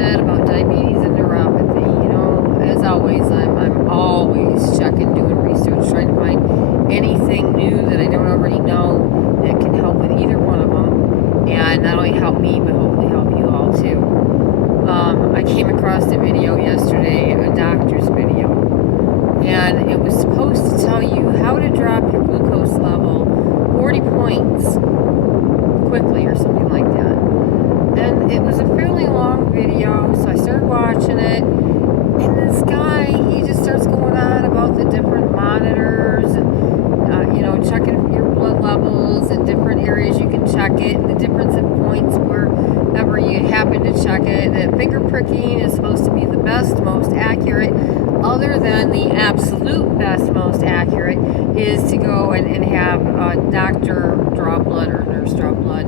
bit about diabetes and neuropathy. As always, I'm always checking, doing research, trying to find anything new that I don't already know that can help with either one of them, and not only help me, but hopefully help you all too. I came across a video yesterday, a doctor's video, and it was supposed to tell you how to drop your glucose level 40 points quickly or something like that. And it was a fairly long video, so I started watching it, and this guy, he just starts going on about the different monitors and, checking your blood levels in different areas you can check it, and the difference in points wherever you happen to check it. That finger pricking is supposed to be the best, most accurate, other than the absolute best, most accurate, is to go and have a doctor draw blood or nurse draw blood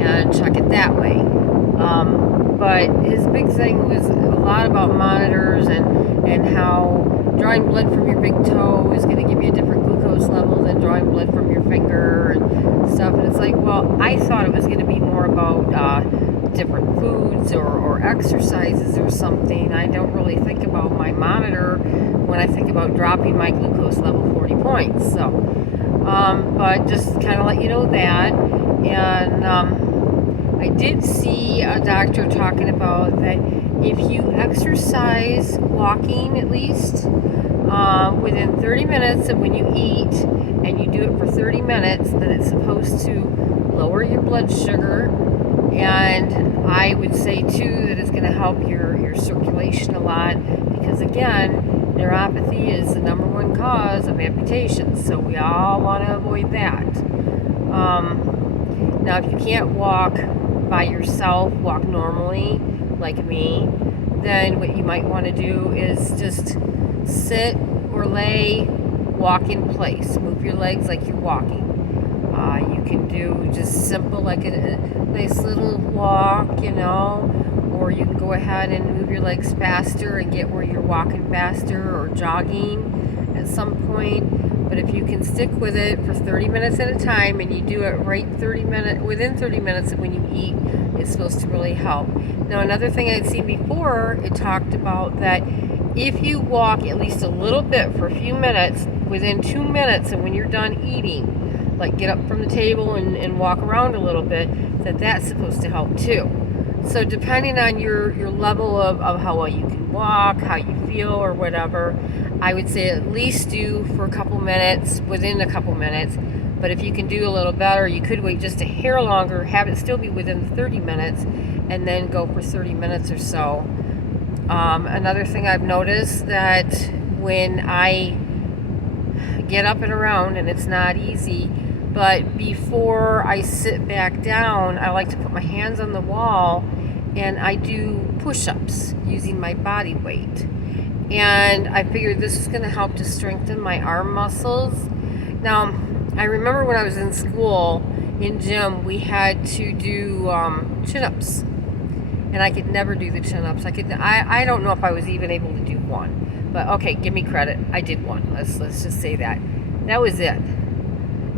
and check it that way. But his big thing was a lot about monitors and how drawing blood from your big toe is going to give you a different glucose level than drawing blood from your finger and stuff. And it's like, well, I thought it was going to be more about different foods or exercises or something. I don't really think about my monitor when I think about dropping my glucose level 40 points. So, but just kind of let you know that. And I did see a doctor talking about that if you exercise walking at least within 30 minutes of when you eat, and you do it for 30 minutes, that it's supposed to lower your blood sugar. And I would say too that it's going to help your circulation a lot, because again, neuropathy is the number one cause of amputations, so we all want to avoid that. Now, if you can't walk by yourself, walk normally like me, then what you might want to do is just sit or lay, walk in place, move your legs like you're walking. You can do just simple, like a nice little walk, or you can go ahead and move your legs faster and get where you're walking faster or jogging at some point. But if you can stick with it for 30 minutes at a time, and you do it within 30 minutes of when you eat, it's supposed to really help. Now, another thing I'd seen before, it talked about that if you walk at least a little bit for a few minutes, within 2 minutes and when you're done eating, like get up from the table and walk around a little bit, that's supposed to help too. So depending on your level of how well you can walk, how you feel or whatever, I would say at least do for a couple minutes, within a couple minutes. But if you can do a little better, you could wait just a hair longer, have it still be within 30 minutes, and then go for 30 minutes or so. Another thing I've noticed, that when I get up and around, and it's not easy, but before I sit back down, I like to put my hands on the wall and I do push-ups using my body weight. And I figured this is going to help to strengthen my arm muscles. Now, I remember when I was in school, in gym, we had to do chin-ups. And I could never do the chin-ups. I don't know if I was even able to do one. But okay, give me credit. I did one. Let's just say that. That was it.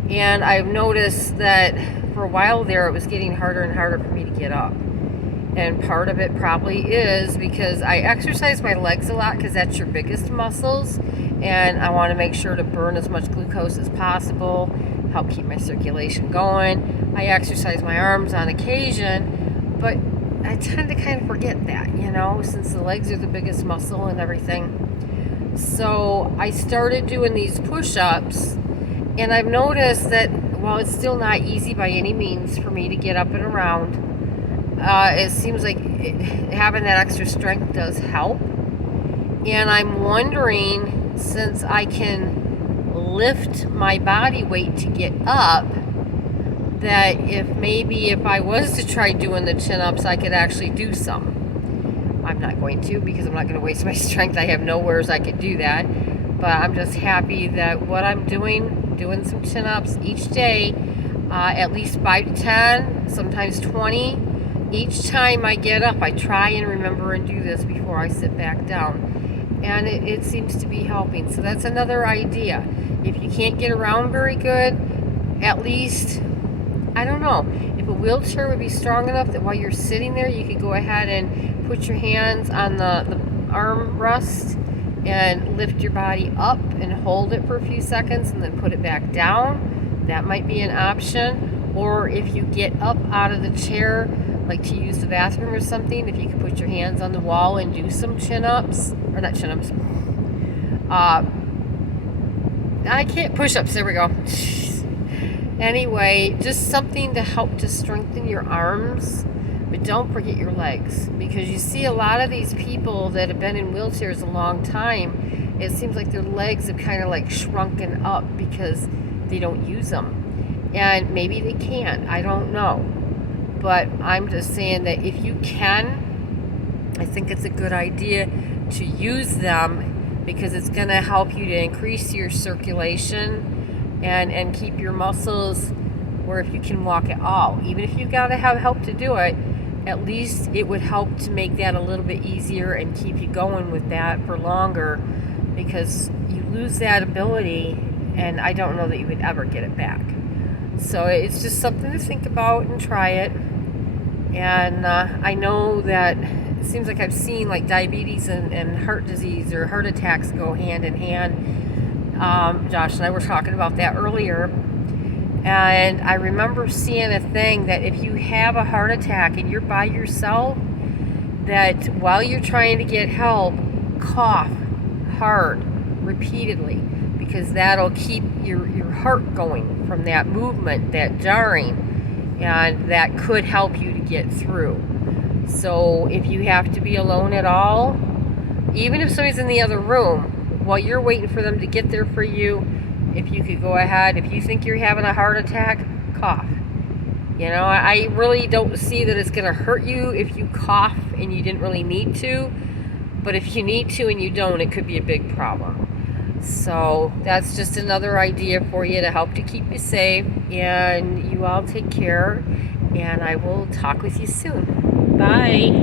And I've noticed that for a while there, it was getting harder and harder for me to get up. And part of it probably is because I exercise my legs a lot, because that's your biggest muscles. And I want to make sure to burn as much glucose as possible, help keep my circulation going. I exercise my arms on occasion, but I tend to kind of forget that, since the legs are the biggest muscle and everything. So I started doing these push-ups, and I've noticed that while it's still not easy by any means for me to get up and around, it seems like having that extra strength does help. And I'm wondering, since I can lift my body weight to get up, that if I was to try doing the chin-ups, I could actually do some. I'm not going to, because I'm not going to waste my strength. I have nowhere I could do that. But I'm just happy that what I'm doing some chin-ups each day, at least 5 to 10, sometimes 20. Each time I get up, I try and remember and do this before I sit back down. And it seems to be helping. So that's another idea. If you can't get around very good, at least, I don't know, if a wheelchair would be strong enough that while you're sitting there, you could go ahead and put your hands on the arm rest and lift your body up and hold it for a few seconds and then put it back down. That might be an option. Or if you get up out of the chair, like to use the bathroom or something, if you could put your hands on the wall and do some chin-ups, or not chin-ups, I can't, push-ups, there we go. Anyway, just something to help to strengthen your arms, but don't forget your legs, because you see a lot of these people that have been in wheelchairs a long time, it seems like their legs have kind of like shrunken up because they don't use them. And maybe they can't, I don't know. But I'm just saying that if you can, I think it's a good idea to use them, because it's going to help you to increase your circulation and keep your muscles where if you can walk at all. Even if you've got to have help to do it, at least it would help to make that a little bit easier and keep you going with that for longer, because you lose that ability and I don't know that you would ever get it back. So it's just something to think about and try it. And I know that it seems like I've seen like diabetes and heart disease or heart attacks go hand in hand. Josh and I were talking about that earlier. And I remember seeing a thing that if you have a heart attack and you're by yourself, that while you're trying to get help, cough hard repeatedly, because that'll keep your heart going from that movement, that jarring, and that could help you to get through. So if you have to be alone at all, even if somebody's in the other room, while you're waiting for them to get there for you, if you could go ahead, if you think you're having a heart attack, cough. You know, I really don't see that it's going to hurt you if you cough and you didn't really need to. But if you need to and you don't, it could be a big problem. So that's just another idea for you to help to keep you safe. And you all take care. And I will talk with you soon. Bye.